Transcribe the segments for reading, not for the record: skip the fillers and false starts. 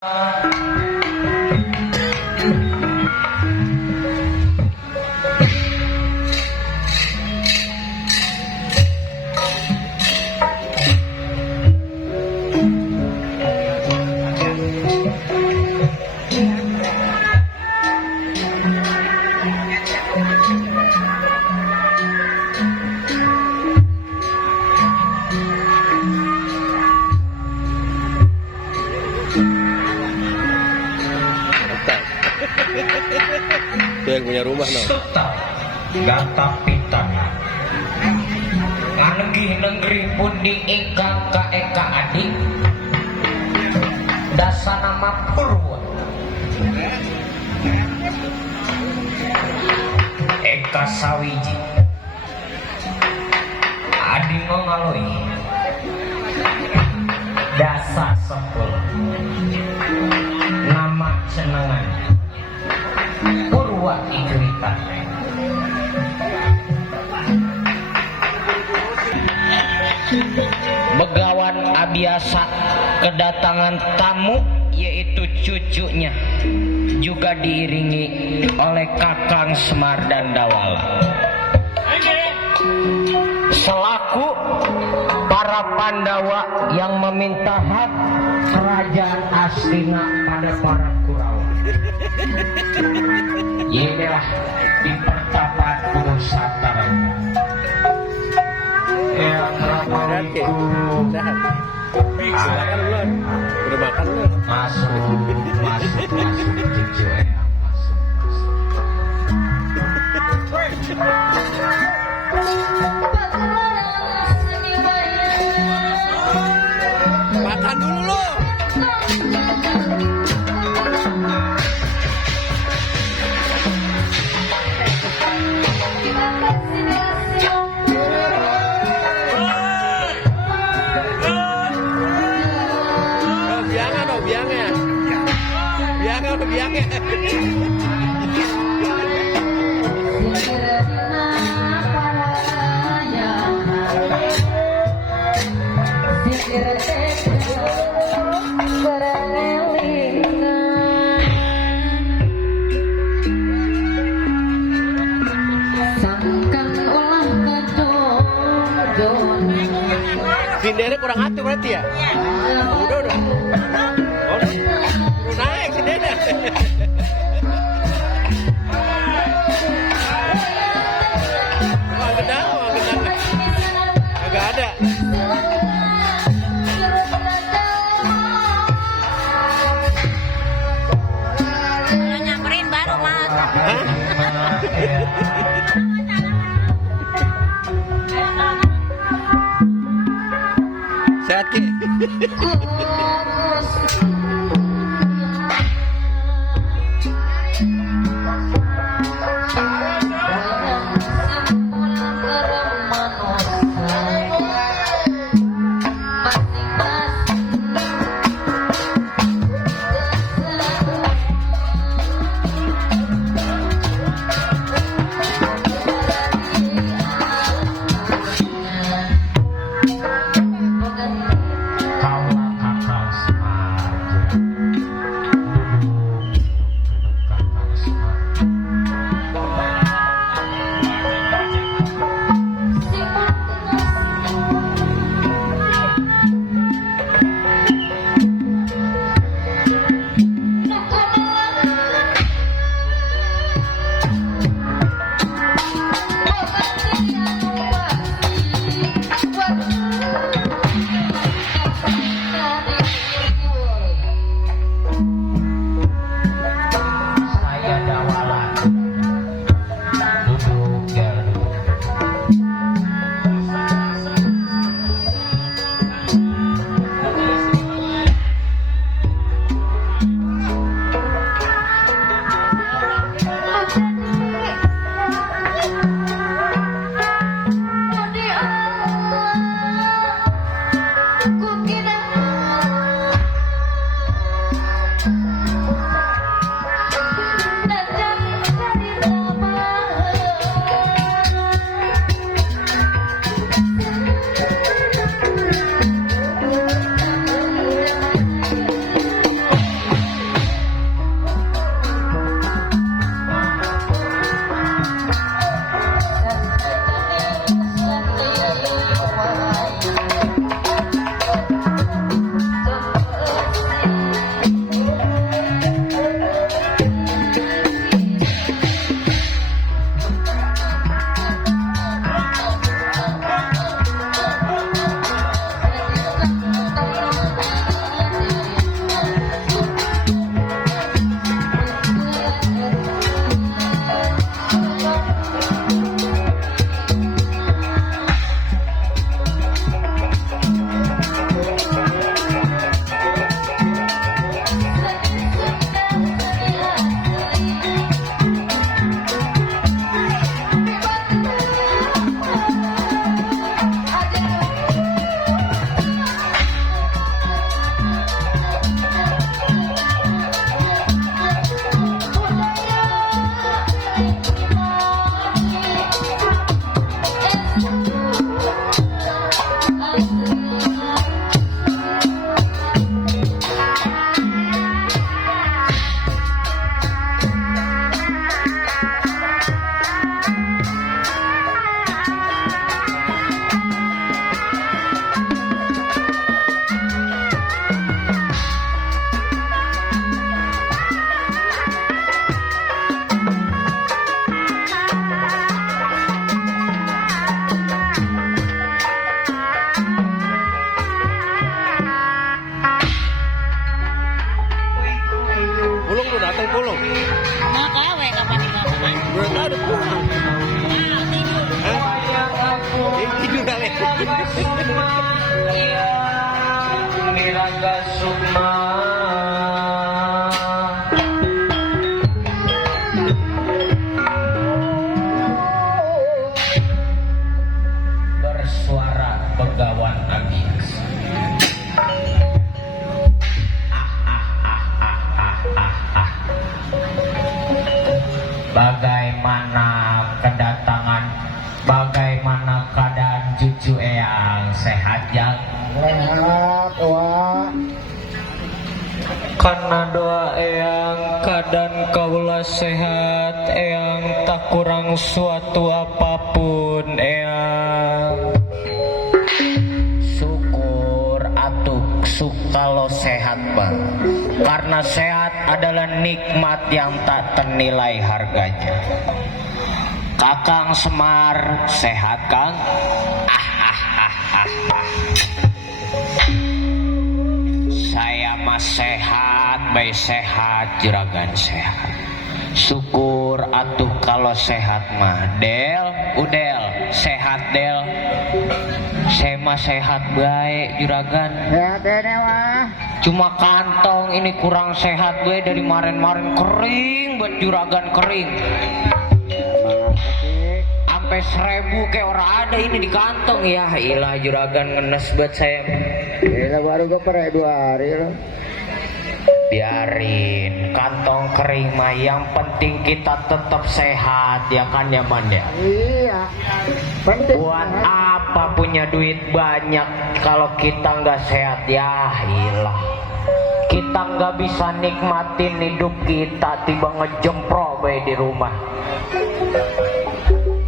Itu yang punya rumah no. Tetap gata pitana. Negeri pun diingkang ka eka adik. Dasa nama Purwa. Eka sawiji. Adi ngaloi. Dasa sepul. Nama senengan. Purwa ikritan. Begawan Abiasa kedatangan tamu yaitu cucunya, juga diiringi oleh Kakang Semar dan Dawala. Selaku para Pandawa yang meminta hak kerajaan Astina pada para Kurawa. Inilah di pertapaan Purusatara. Assalamualaikum. Makan belum? Udah makan belum? Masuk cucu ya, Makan dulu lo. Biangnya. Sindernya kurang hati berarti ya? Udah. Oh, udah naik sindernya. Agak ada. Nyamperin baru mas. Sehat ki. pulang. Nah, kawe kapan tinggal teman? Belum ada pulang. Ah, tidur. Tidur kali. Miraga Sukma bersuara begawan agis. Bagaimana kedatangan, bagaimana keadaan cucu eyang, sehat yang? Sehat, Wak. Karena doa eyang keadaan kaulah sehat, eyang tak kurang suatu apapun eyang. Syukur atuh kalau sehat bang, karena sehat adalah nikmat yang tak ternilai harganya. Kakang Semar sehat Kang? Saya mah sehat, baik sehat, juragan sehat. Syukur atuh kalau sehat mah. Del, udel, sehat Del. Saya mah sehat baik, juragan. Sehat ini, Wak. Cuma kantong ini kurang sehat gue dari kemarin-kemarin kering, buat juragan kering. Sampai 1000 kayak orang ada ini di kantong ya. Ilah juragan ngenes buat saya. Ini baru gue pernah 2 hari loh. Biarin kantong kering mah, yang penting kita tetap sehat ya kan ya man ya. Iya. Penting. Buat apa punya duit banyak kalau kita nggak sehat ya ilah. Kita nggak bisa nikmatin hidup kita, tiba ngejemprok bae di rumah.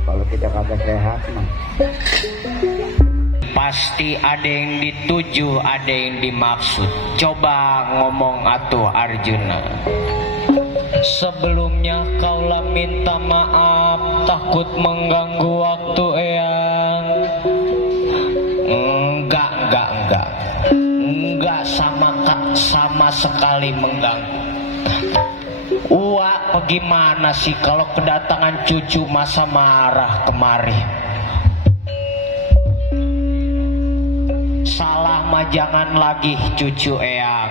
Kalau kita kagak sehat mah. Pasti ada yang dituju, ada yang dimaksud. Coba ngomong atuh Arjuna. Sebelumnya kaulah minta maaf, takut mengganggu waktu eyang. Enggak sama sekali mengganggu. Uak bagaimana sih kalau kedatangan cucu masa marah kemari? Salah mah jangan lagi cucu eyang.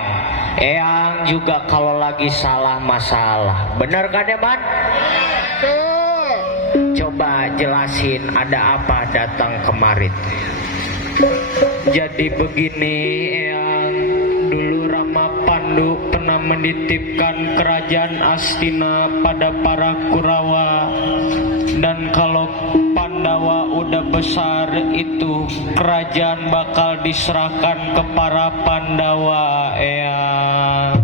Eyang juga kalau lagi salah masalah. Bener kan ya man? Coba jelasin ada apa datang kemari. Jadi begini eyang, dulu Rama Pandu pernah menitipkan kerajaan Astina pada para Kurawa. Dan kalau Pandawa udah besar itu kerajaan bakal diserahkan ke para Pandawa eyang.